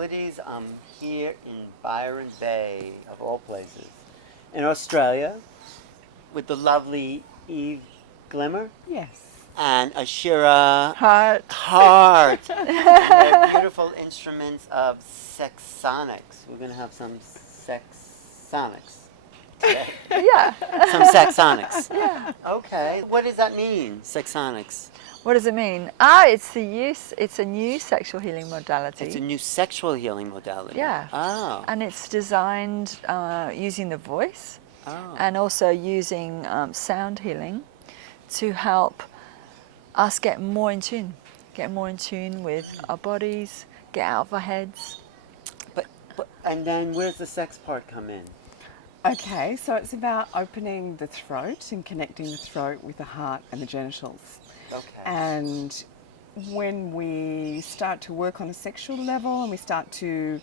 Newrealities. I'm here in Byron Bay, of all places, in Australia, with the lovely Eve Glimmer. Yes. And Ashira Heart. They're beautiful instruments of Sexsonics. We're going to have some Sexsonics today. Yeah. Some Sexsonics. Yeah. Okay. What does that mean, Sexsonics? What does it mean? It's a new sexual healing modality. It's a new sexual healing modality. Yeah. Oh. And it's designed using the voice Oh. and also using sound healing to help us get more in tune with our bodies, get out of our heads. But and then where's the sex part come in? Okay, so it's about opening the throat and connecting the throat with the heart and the genitals. Okay. And when we start to work on a sexual level and we start to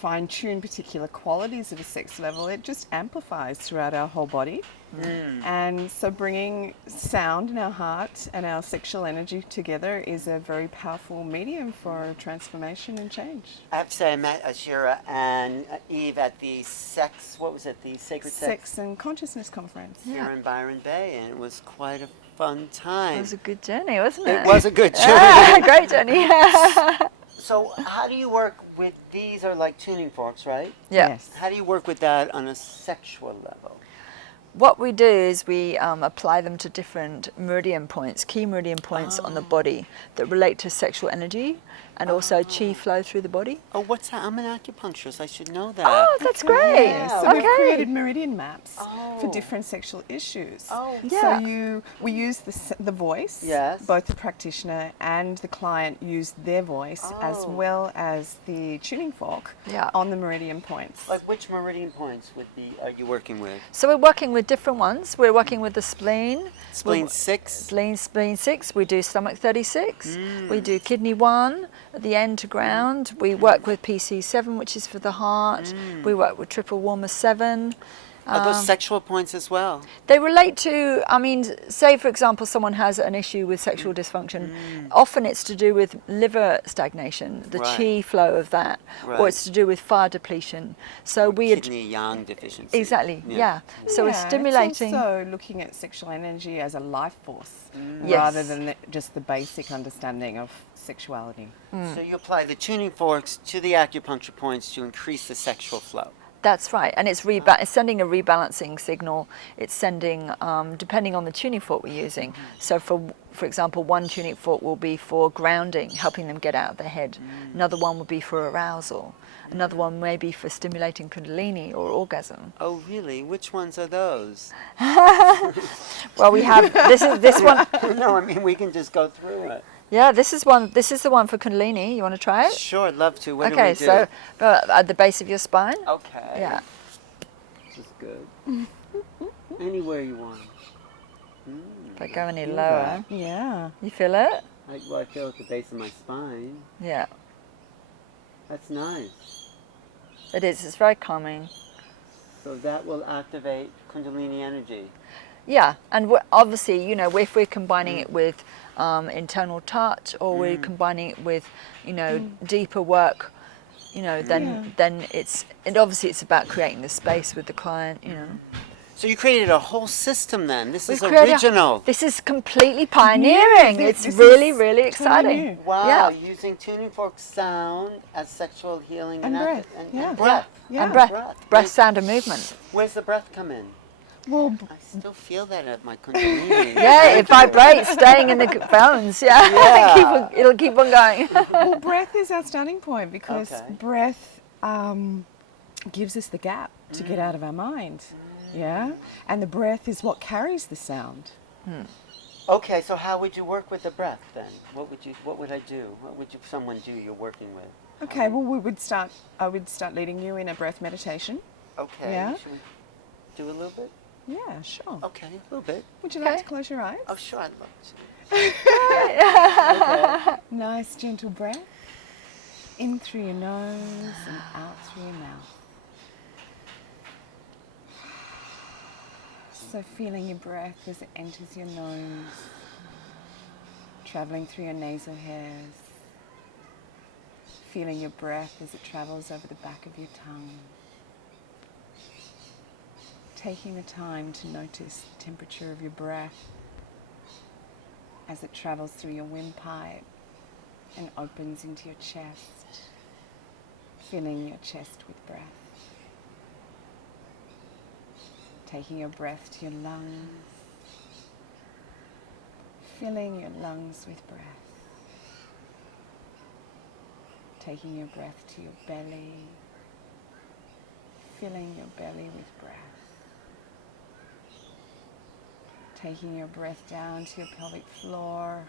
fine-tune particular qualities of a sex level, it just amplifies throughout our whole body. Mm. And so bringing sound in our heart and our sexual energy together is a very powerful medium for transformation and change. I have to say I met Ashira and Eve at the the Sacred Sex and Consciousness Conference. Here in Byron Bay, and it was quite a fun time. It was a good journey, wasn't it? It was a good journey. Great journey. So how do you work with, these are like tuning forks, right? Yeah. Yes. How do you work with that on a sexual level? What we do is we apply them to different meridian points, key meridian points on the body that relate to sexual energy and also chi flow through the body. Oh, what's that? I'm an acupuncturist. I should know that. Oh, that's great. Yeah. So Okay. we've created meridian maps for Oh. different sexual issues. Oh. Yeah. So we use the voice. Yes. Both the practitioner and the client use their voice as Oh. well as the tuning fork Yeah. on the meridian points. Like which meridian points are you working with? So we're working with different ones. We're working with the spleen. Spleen 6? Spleen 6. We do stomach 36. We do kidney 1 at the end to ground. We work with PC7, which is for the heart. We work with triple warmer 7. Are those sexual points as well? They relate to, say for example, someone has an issue with sexual dysfunction. Often it's to do with liver stagnation, the Right. chi flow of that, or Right. it's to do with fire depletion. So we Kidney yang deficiency. exactly, yeah. So Yeah, we're stimulating. It's also looking at sexual energy as a life force Yes. rather than just the basic understanding of sexuality. So you apply the tuning forks to the acupuncture points to increase the sexual flow. That's right, and it's sending a rebalancing signal. It's sending, depending on the tuning fork we're using. So for example, one tuning fork will be for grounding, helping them get out of their head. Another one will be for arousal. Another one may be for stimulating kundalini or orgasm. Oh, really? Which ones are those? Well, we have this one. No, I mean we can just go through it. Yeah, this is the one for kundalini. You want to try it? Sure, I'd love to. What do Okay, we do? so at the base of your spine. Okay. Yeah. This is good. Anywhere you want. If I go any Feel lower, Yeah. you feel it? I feel at the base of my spine. Yeah, That's nice. it is. It's very calming. So that will activate Kundalini energy. Yeah, and obviously, if we're combining it with internal touch, or we're combining it with, deeper work, then it's about creating the space with the client, So you created a whole system then. This is We've created original. This is completely pioneering. Yeah, it's this really, is really totally exciting. new. Wow, Yeah. using tuning fork sound as sexual healing And breath, and yeah. breath. Yeah. And breath, Breath. sound, and movement. Where's the breath come in? Well, I still feel that at my Kundalini. Yeah, it vibrates, staying in the bones. Yeah, Yeah. it'll keep on going. well, breath is our starting point because Okay. breath gives us the gap to get out of our mind. Yeah, and the breath is what carries the sound. Okay, so how would you work with the breath then? What would I do? What would someone do you're working with? Okay, well, I would start leading you in a breath meditation. Okay. Yeah. Should we do a little bit? Yeah, sure. Okay, a little bit. Would you Okay. like to close your eyes? Oh, sure, I'd love to. Okay. Nice, gentle breath. In through your nose and out through your mouth. So feeling your breath as it enters your nose, traveling through your nasal hairs. feeling your breath as it travels over the back of your tongue. Taking the time to notice the temperature of your breath as it travels through your windpipe and opens into your chest, filling your chest with breath. Taking your breath to your lungs, filling your lungs with breath. Taking your breath to your belly, filling your belly with breath. Taking your breath down to your pelvic floor,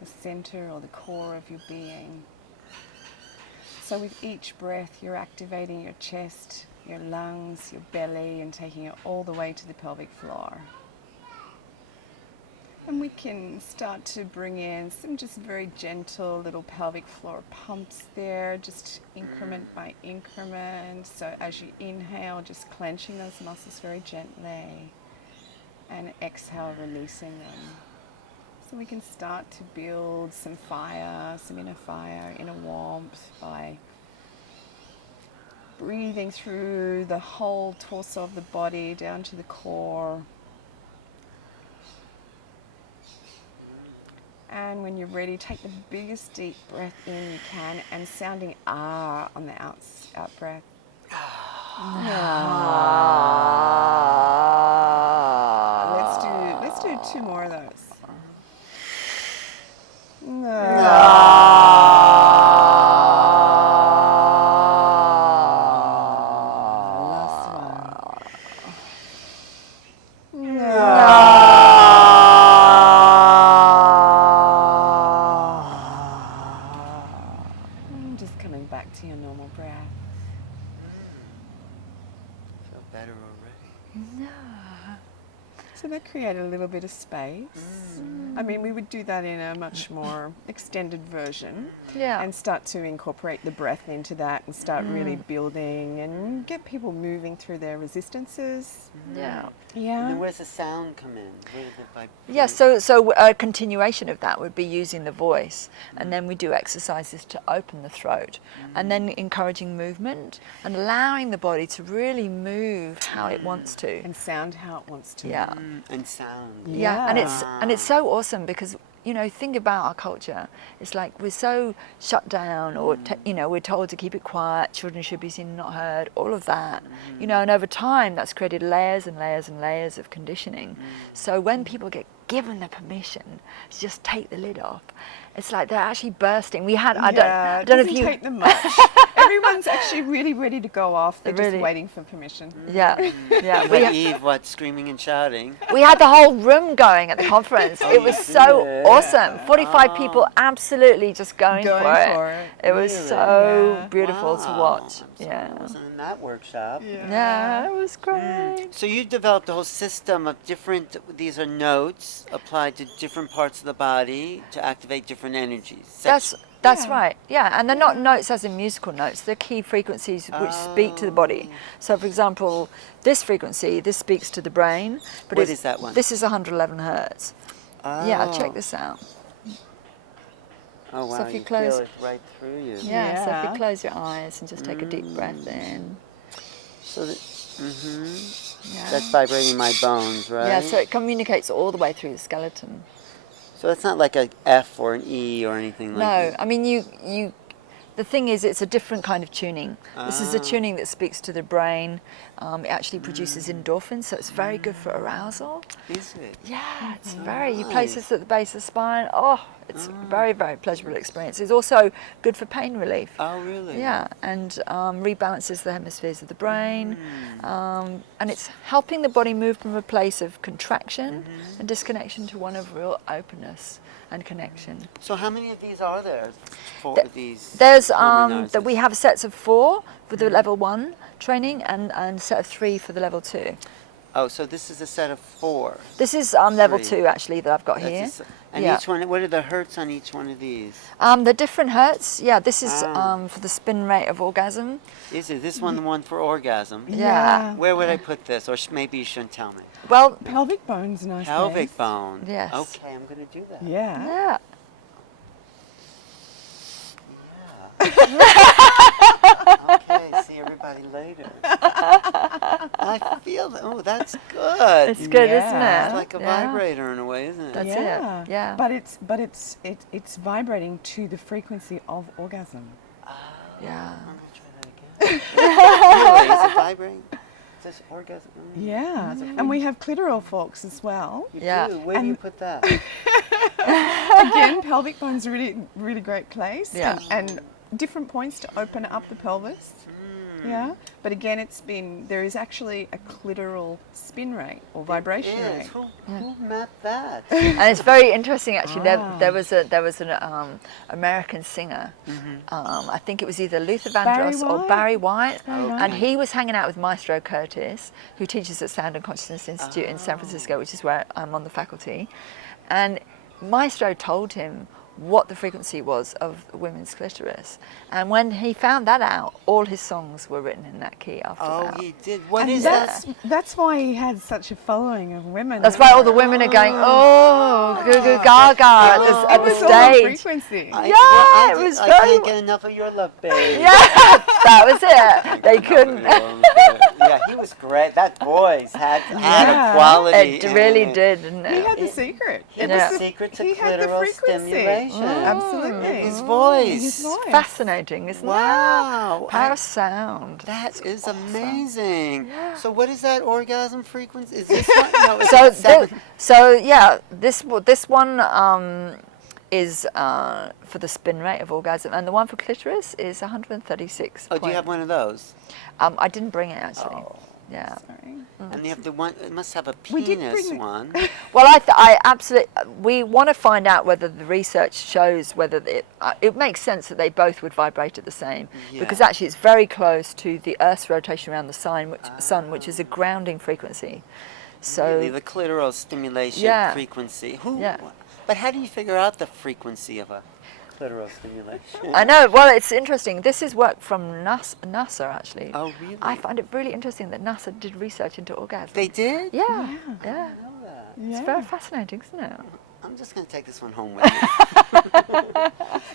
the center or the core of your being. So with each breath, you're activating your chest, your lungs, your belly, and taking it all the way to the pelvic floor. And we can start to bring in some just very gentle little pelvic floor pumps there, just increment by increment. So as you inhale, just clenching those muscles very gently, and exhale, releasing them. So we can start to build some fire, some inner fire, inner warmth by breathing through the whole torso of the body down to the core. And when you're ready, take the biggest deep breath in you can, and sounding ah on the out breath. Let's do 2 more of those. Last one. Just coming back to your normal breath. Feel better already. So that created a little bit of space. I mean, we would do that in a much more extended version, Yeah. and start to incorporate the breath into that and start really building and get people moving through their resistances. Yeah. And Yeah. then where's the sound come in? Where does it vibrate? Yeah, so a continuation of that would be using the voice, and then we do exercises to open the throat, and then encouraging movement and allowing the body to really move how it wants to. And sound how it wants to. Yeah. And sound. Yeah, Yeah. and it's so awesome because, you know, think about our culture. It's like we're so shut down, or you know, we're told to keep it quiet. Children should be seen, not heard. All of that, you know, and over time, that's created layers and layers and layers of conditioning. So when people get given the permission to just take the lid off, it's like they're actually bursting. We had I don't know it if doesn't you take them much. Everyone's actually really ready to go off. They're Really? just waiting for permission. yeah And we with Eve, what, screaming and shouting? We had the whole room going at the conference. It was so Yeah. awesome. 45 people absolutely just going for it. It was Really? so Yeah. beautiful to Wow. watch. I'm sorry Yeah. I wasn't in that workshop. Yeah, it was great. So you developed a whole system of different, these are notes applied to different parts of the body to activate different energies. That's Yeah. right. Yeah, and they're not notes as in musical notes. They're key frequencies which speak to the body. So, for example, this frequency, this speaks to the brain. But What it's- is that one? This is 111 hertz. Yeah, check this out. Oh wow, So if you you close- feel it right through you. Yeah, so if Yeah. you close your eyes and just take a deep breath in. So that, Yeah. that's vibrating my bones, right? Yeah, so it communicates all the way through the skeleton. So it's not like a F or an E or anything like No, that. I mean the thing is it's a different kind of tuning. This is a tuning that speaks to the brain. It actually produces endorphins, so it's very good for arousal. Is it? Yeah, it's very, you place nice. this at the base of the spine. Oh, it's a very, very pleasurable experience. It's also good for pain relief. Oh really? Yeah, and rebalances the hemispheres of the brain. And it's helping the body move from a place of contraction and disconnection to one of real openness and connection. So how many of these are there? For these. There's harmonizers? that we have sets of 4 for the level 1 training and a set of 3 for the level 2. Oh, so this is a set of 4. This is level 3. 2 actually that I've got That's a here. s- and Yeah. each one, what are the hertz on each one of these? The different hertz. Yeah, this is Ah. for the spin rate of orgasm. Is it this one the one for orgasm? Yeah. Where would I put this? Or maybe you shouldn't tell me. Well, Pelvic bone's nice. Pelvic place. bone. Yes. Okay, I'm going to do that. Yeah. yeah. Okay, see everybody later. I feel that. Oh, that's good. It's good, Yeah. isn't it? It's like a Yeah. vibrator in a way, isn't it? That's yeah. it. Yeah. But it's vibrating to the frequency of orgasm. Yeah. I'm gonna try that again. Really? Is it vibrating? Is this orgasm? Yeah. And we have clitoral forks as well. You Yeah. do? Where do you And- put that? Again, pelvic bone's a really great place. Yeah. And different points to open up the pelvis. Yeah. But again, there is actually a clitoral spin rate or vibration Yes. rate. Who mapped that? And it's very interesting, actually. Ah. There was an American singer. I think it was either Luther Vandross or White? Barry White, Barry White. and he was hanging out with Maestro Curtis, who teaches at Sound and Consciousness Institute in San Francisco, which is where I'm on the faculty. And Maestro told him what the frequency was of women's clitoris, and when he found that out, all his songs were written in that key after Oh, that. he did. What And is that's why he had such a following of women. That's why all the women are going, oh, goo goo gaga at the It was all stage. frequency. Yeah, it was I very- can't get enough of your love, babe. Yeah, that was it. They couldn't. Yeah, he was great. That voice had Yeah. a quality. It in really it. did, didn't He it? had the secret. He It had Yeah. the was secret to he had the clitoral frequency. stimulation. Absolutely. His voice. His voice. Fascinating, isn't Wow. it? Power of sound. That is amazing. So what is that orgasm frequency? Is this one? No, it's So, seven. this one is for the spin rate of orgasm, and the one for clitoris is 136. Oh, do you have one of those? I didn't bring it actually. Oh. Yeah. Sorry. And you have the one. It must have a We did penis bring it. one. Well, I absolutely. We want to find out whether the research shows whether it makes sense that they both would vibrate at the same, because Yeah. actually it's very close to the Earth's rotation around the sun, which is a grounding frequency. So Really, the clitoral stimulation Yeah. frequency. Yeah. But how do you figure out the frequency of a clitoral stimulation? I know. Well, it's interesting. This is work from NASA actually. Oh, really? I find it really interesting that NASA did research into orgasm. They did? Yeah, I know that. It's very fascinating, isn't it? I'm just going to take this one home with me.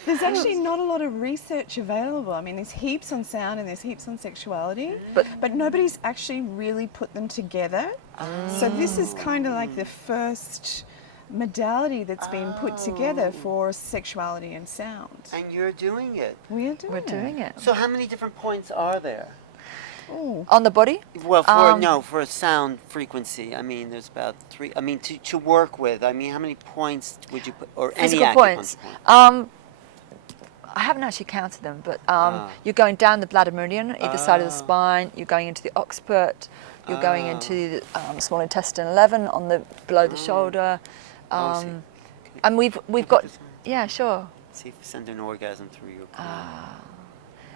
There's actually not a lot of research available. I mean, there's heaps on sound and there's heaps on sexuality, but nobody's actually really put them together. So this is kind of like the first modality that's been put together for sexuality and sound. And you're doing it. We're doing We're doing it. So how many different points are there? Oh, On the body? Well, for a sound frequency, I mean, there's about 3. I mean, to work with, I mean, how many points would you put, or Physical any points. acupuncture point? I haven't actually counted them, but you're going down the bladder meridian, either side of the spine. You're going into the occiput. You're going into the small intestine 11 on the below the shoulder. Oh, see. And we've Look got at this one. yeah, sure. See if you send an orgasm through your brain.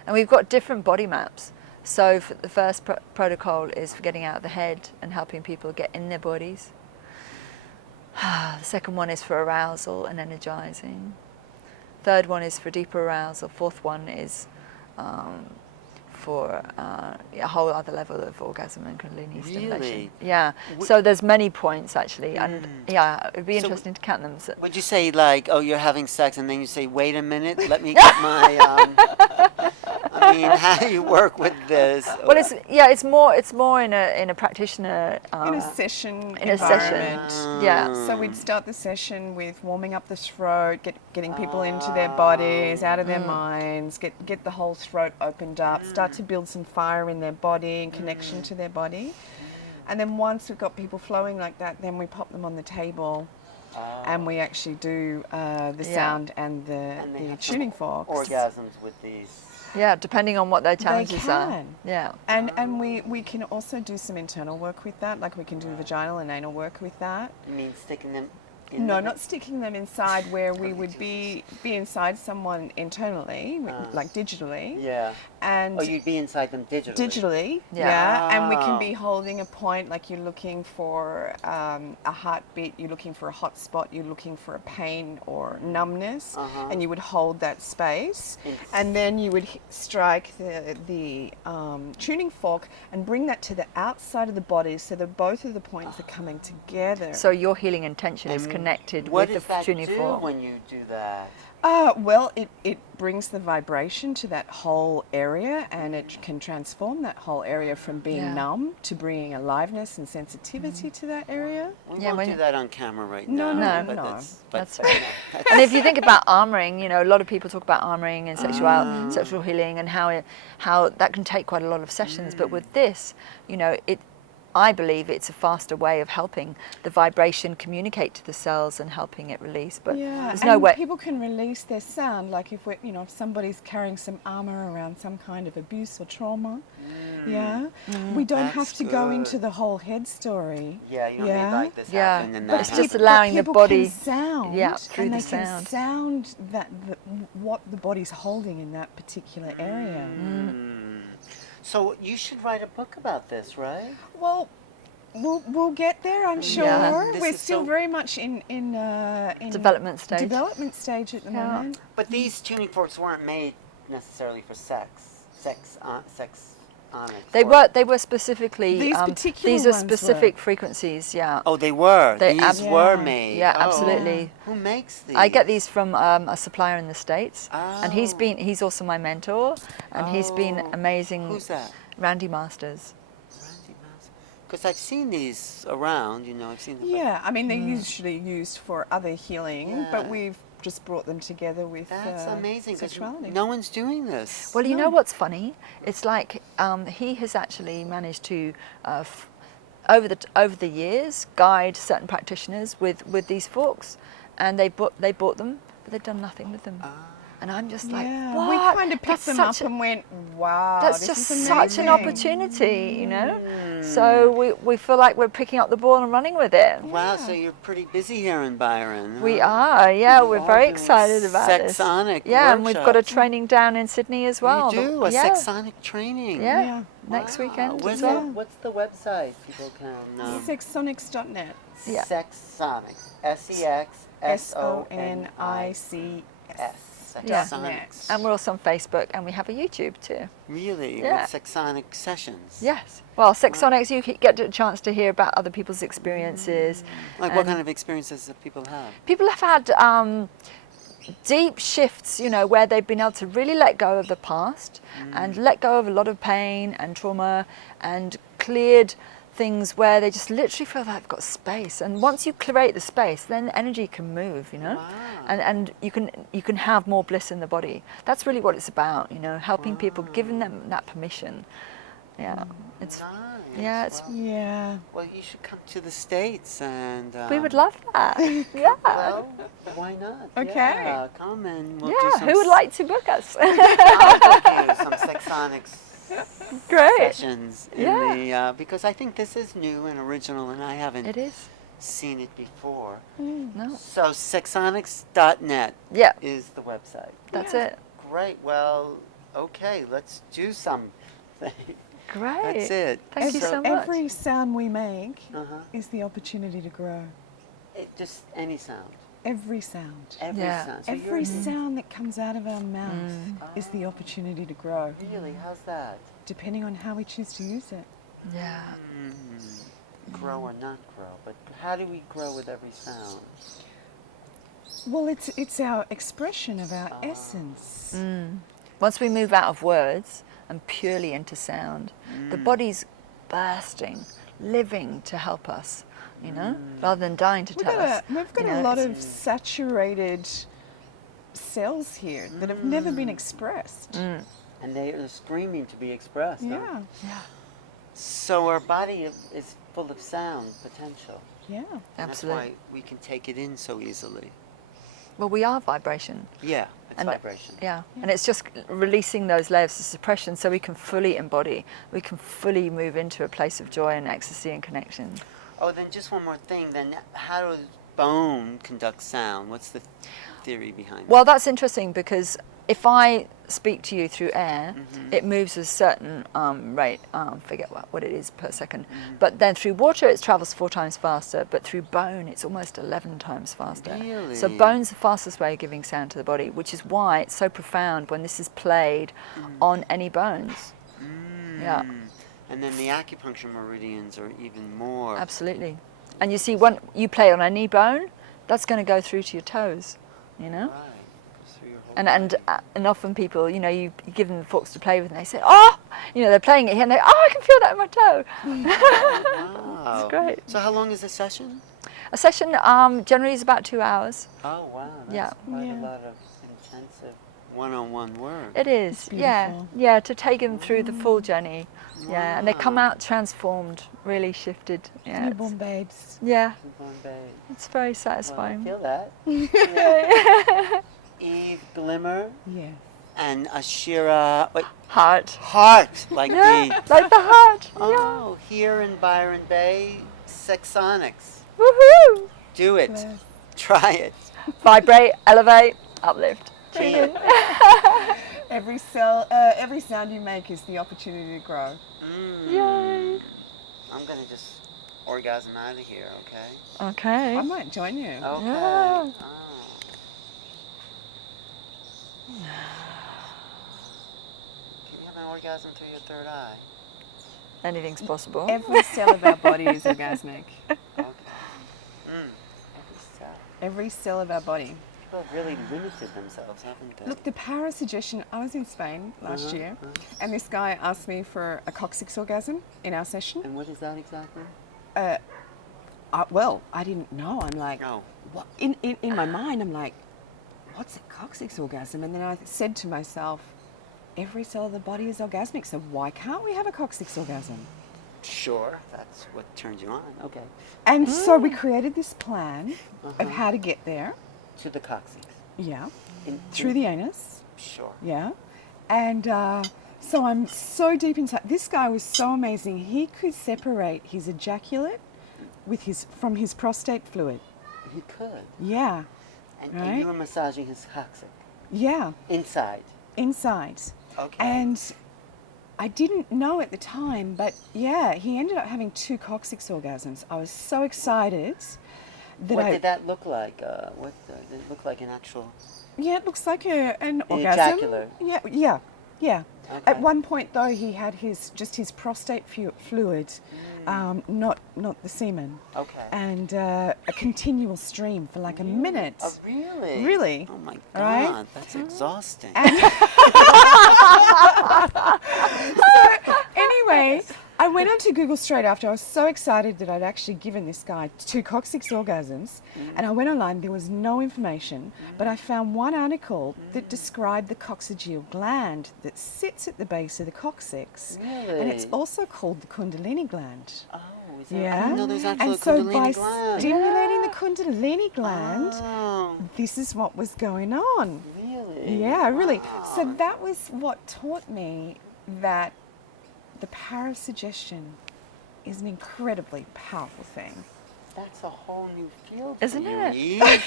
And we've got different body maps. So for the first protocol is for getting out of the head and helping people get in their bodies. The second one is for arousal and energizing. Third one is for deeper arousal. Fourth one is for a whole other level of orgasm and kundalini stimulation. Really? Yeah. So there's many points actually, and yeah, it'd be So interesting to count them. So, Would you say like, oh, you're having sex, and then you say, wait a minute, let me get my. I mean, how do you work with this? well, it's more in a practitioner in a session in a session. environment. Yeah. So we'd start the session with warming up the throat, getting people into their bodies, out of their minds, get the whole throat opened up, start to build some fire in their body and connection to their body. And then once we've got people flowing like that, then we pop them on the table and we actually do the sound and they the have tuning some forks. orgasms with these. Yeah, depending on what their challenges are. can. Yeah. And we can also do some internal work with that, like we can do vaginal and anal work with that. You mean sticking them in No, the- not sticking them inside where we would be inside someone internally, like digitally. Yeah. And Oh, you'd be inside them digitally. digitally, Yeah. and we can Wow. be holding a point, like you're looking for a heartbeat, you're looking for a hot spot, you're looking for a pain or numbness, and you would hold that space, and then you would strike the tuning fork and bring that to the outside of the body, so that both of the points are coming together. So your healing intention is connected What with does the that tuning do fork. when you do that? Well, it brings the vibration to that whole area, and it can transform that whole area from being Yeah. numb to bringing aliveness and sensitivity to that area. We Yeah, won't when do you- that on camera right No, now. no, but no. That's right. And if you think about armoring, a lot of people talk about armoring and sexual healing and how that can take quite a lot of sessions. But with this, I believe it's a faster way of helping the vibration communicate to the cells and helping it release. But Yeah, there's and no way. people can release their sound. Like if if somebody's carrying some armor around some kind of abuse or trauma, we don't That's have to go good. into the whole head story. Yeah, you don't need like this Yeah. happened and But that it's happened. just allowing the people body- can sound, Yeah, through and the they can sound. sound what the body's holding in that particular area. So you should write a book about this, right? Well, we'll get there, I'm sure. Yeah. This We're is still so- very much in Development stage. Development stage at the Yeah. moment. But these tuning forks weren't made necessarily for sex onics. They were specifically These particular these are ones specific frequencies. Yeah. Oh, they were. They These ab- were Yeah. made. Yeah, Oh. absolutely. Who makes these? I get these from a supplier in the States, and Oh. he's also my mentor, and he's been Oh. amazing. Who's that? Randy Masters. Because I've seen these around, I've seen them. Yeah, I mean, they're usually used for other healing, but Yeah. we've just brought them together with That's amazing because sexuality. no one's doing this. Well, you No. know what's funny? It's like he has actually managed to, over the years, guide certain practitioners with these forks, and they bought them, but they've done nothing with them. And I'm just like, Yeah, what? we kind of picked That's them up such a- and went, wow, That's this just is such an amazing. opportunity, So we feel like we're picking up the ball and running with it. Wow, so you're pretty busy here in Byron. We huh? are, yeah. We're are very doing excited about this. Sexsonic Yeah, and we've got a workshops. training down in Sydney as well. You do a yeah. sexsonic training. Yeah. Yeah. Next weekend. Where's as well. what's the website people can? Sexsonics.net. Yeah. Sexsonics. SEXSONICS. Yeah. Sexsonics. And we're also on Facebook, and we have a YouTube too. Really? Yeah. With sexsonic sessions? Yes. Well, Sexsonics, you get a chance to hear about other people's experiences. Like what and kind of experiences that people have? People have had deep shifts, where they've been able to really let go of the past and let go of a lot of pain and trauma and cleared things where they just literally feel like they've got space. And once you create the space, then energy can move, Wow. and you can have more bliss in the body. That's really what it's about, helping people, giving them that permission. Yeah, it's Nice. yeah, it's Wow. Yeah. Well, you should come to the States and. we would love that. Yeah. Well, why not? Okay. Yeah, come and we'll do Yeah, some who would like to book us? I'll book you some sexsonics Great. sessions in Yeah. the because I think this is new and original and I haven't It is. seen it before. No. So sexsonics.net Yeah, is the website. that's Yeah. it. Great. Well, okay, let's do something. Great. That's it. Thank you so much. Every sound we make Uh-huh. is the opportunity to grow. Just any sound. Every sound. Every Yeah. sound. So Every you're sound that comes out of our mouth is the opportunity to grow, really, how's that? depending on how we choose to use it. Yeah. Grow or not grow, but how do we grow with every sound? Well, it's our expression of our essence. Once we move out of words and purely into sound, the body's bursting, living to help us, rather than dying to tell us. We've got a lot of saturated cells here that have never been expressed. And they are screaming to be expressed. huh? Yeah, Yeah, So our body is full of sound potential. yeah. And absolutely. That's why we can take it in so easily. Well, we are vibration. Yeah, it's And- vibration. Yeah, and it's just releasing those layers of suppression so we can fully embody, we can fully move into a place of joy and ecstasy and connection. Oh, then just one more thing. Then how does bone conduct sound? What's the theory behind Well, that's interesting because if I speak to you through air, it moves a certain rate, forget what it is per second. But then through water, it travels 4 times faster, but through bone, it's almost 11 times faster. Really? So bone's the fastest way of giving sound to the body, which is why it's so profound when this is played on any bones. Yeah. And then the acupuncture meridians are even more. Absolutely. And you see, when you play on any bone, that's going to go through to your toes, Right. And often people, you know, you give them the forks to play with, and they say, oh, you know, they're playing it here, and they, oh, I can feel that in my toe. Wow. It's great. So how long is the session? A session generally is about 2 hours. Oh, wow. That's Yeah. quite Yeah. a lot of intensive one-on-one work. It is, yeah, beautiful. yeah, to take them through the full journey. Yeah, and they come out transformed, really shifted. Yeah, Newborn babes. yeah, Newborn babe. it's very Well, I satisfying. feel that. Yeah. Eve Glimmer Yeah. and Ashira Heart. Heart, like Yeah, the like the heart. oh, here in Byron Bay, Sexsonics. Yeah. Woohoo! Do it. Bless. Try it. Vibrate, elevate, uplift. Tune in. Every sound you make is the opportunity to grow. Yay. I'm gonna just orgasm out of here, okay? Okay. I might join you. Okay. Yeah. Oh. Can you have an orgasm through your third eye? Anything's possible. Every cell of our body is orgasmic. Okay. Every cell. Every cell of our body. People have really limited themselves, haven't they? Look, the parasuggestion. I was in Spain last year, and this guy asked me for a coccyx orgasm in our session. And what is that exactly? Well, I didn't know. I'm like, No. what? In my mind, I'm like, what's a coccyx orgasm? And then I said to myself, every cell of the body is orgasmic, so why can't we have a coccyx orgasm? Sure, that's what turns you on. Okay. And so we created this plan of how to get there. To the coccyx. Yeah. In- Through the anus. Sure. Yeah. And so I'm so deep inside. This guy was so amazing. He could separate his ejaculate from his prostate fluid. He could. Yeah. And Right. you were massaging his coccyx. Yeah. Inside. Inside. Okay. And I didn't know at the time, but yeah, he ended up having 2 coccyx orgasms. I was so excited that What did that look like? What did it look like an actual... Yeah, it looks like an orgasm. ejaculate. Yeah. Okay. At one point, though, he had his prostate fluid, not the semen, Okay. and a continual stream for like a minute. Oh, really? Really? Oh, my God. Right? That's exhausting. Anyway, I went onto Google straight after. I was so excited that I'd actually given this guy 2 coccyx orgasms, and I went online. There was no information, but I found one article that described the coccygeal gland that sits at the base of the coccyx, and it's Really? also called the Kundalini gland. Oh, is that... Yeah, I didn't know there's actually and a so Kundalini by gland. stimulating the Kundalini gland, Oh, this is what was going on. really? Yeah, really. Wow. So that was what taught me that the parasuggestion is an incredibly powerful thing. That's a whole new field, Isn't for you, it? Eve.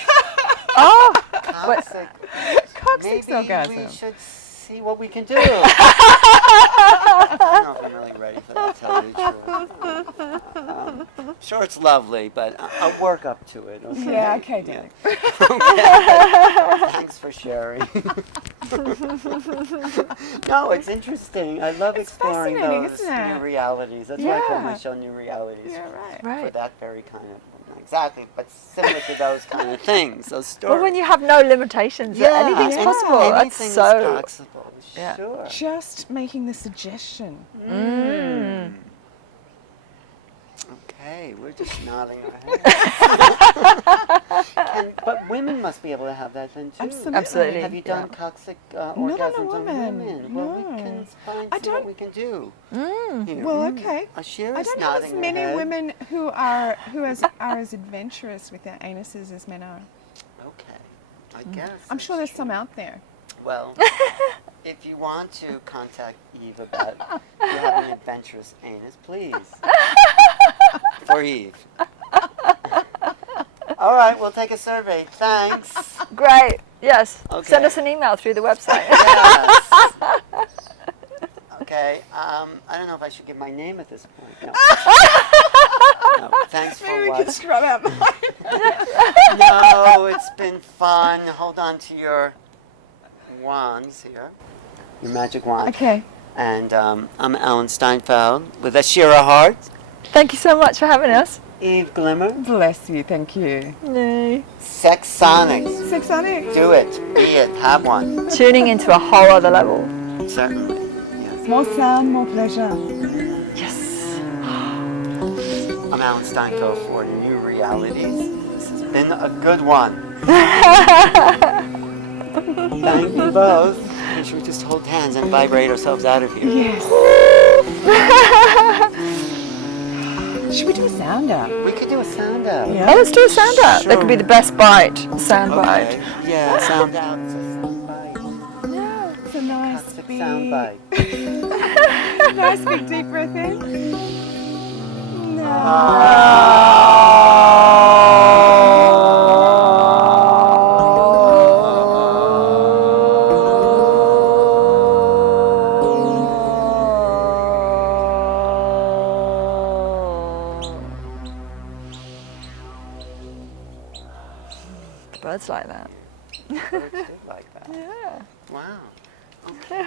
Oh, Coccyx. Coccyx Maybe orgasm. we should see what we can do. I don't know if I'm really ready for that, to tell you the truth. Sure, it's lovely, but I'll work up to it. Okay? Yeah, okay, darling. Okay. Thanks for sharing. No, it's interesting. I love exploring fascinating, those isn't it? new realities. That's why I call my Yeah. show New Realities. Yeah, right. For right. that very kind of, not exactly, but similar to those kind of things, those stories. Well, when you have no limitations, anything's yeah. possible. Anything's That's so. possible. Yeah. Sure. Just making the suggestion. Okay, we're just nodding our heads. But women must be able to have that then too. Absolutely. Absolutely. Have you done Yeah. coccyx Not on a orgasms on woman, women? Well, we no. can find I see what don't- we can do. Here. Well, okay. Ashira's I don't have nodding as her many head. women who are as adventurous with their anuses as men are. Okay, I guess. I'm sure that's there's some out there. true. Well, if you want to contact Eve about you have an adventurous anus, please. For Eve. All right, we'll take a survey. Thanks. Great. Yes. Okay. Send us an email through the website. Yes. Okay. I don't know if I should give my name at this point. No. No. Thanks for Maybe we watching. can scrub out mine. No, it's been fun. Hold on to your wands here. Your magic wand. Okay. And I'm Alan Steinfeld with Ashira Hart. Thank you so much for having us. Eve Glimmer. Bless you, thank you. Yay. Sexsonics. Sexsonics. Do it. Be it. Have one. Tuning into a whole other level. Certainly. Yes. More sound, more pleasure. Yes. I'm Alan Steinko for Newrealities. This has been a good one. Thank you both. And should we just hold hands and vibrate ourselves out of here? Yes. Should we do a sound out? We could do a sound out. Yeah. Oh, let's do a sound out. That could be the best bite. Sound bite. Okay. Yeah, sound out. It's a sound bite. Yeah. It's a nice Coccyx big, sound bite. nice big deep breath in. Birds like that. Birds do like that. Yeah. Wow. Okay.